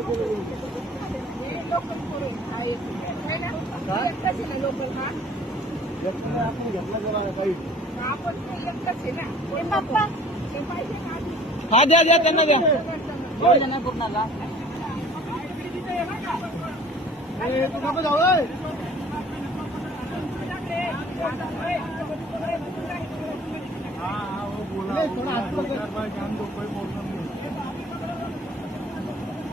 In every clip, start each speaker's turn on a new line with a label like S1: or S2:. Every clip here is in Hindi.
S1: हा
S2: द्या द्या त्यांना द्या कुणाला हा हा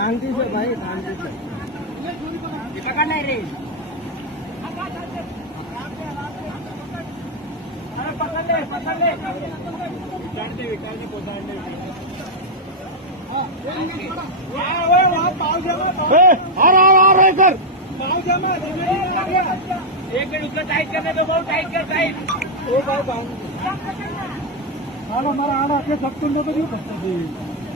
S3: शांति से भाई शांति से पकड़ नहीं रही अरे
S2: एक मिनट टाइट करने तो बहुत टाइट
S3: करता
S2: है ओ भाई बांध हां
S3: हमारा आड़ा के सब तुम लोग भी फंसते थे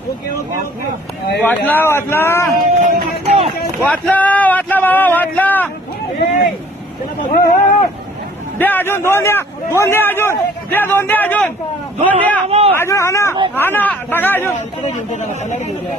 S2: वाटला वाटला वाटला वाटला बाबा
S3: वाटला
S2: दे अजून दोन द्या दोन द्या अजून द्या दोन द्या अजून दोन द्या अजून आणा हाना सगळा अजून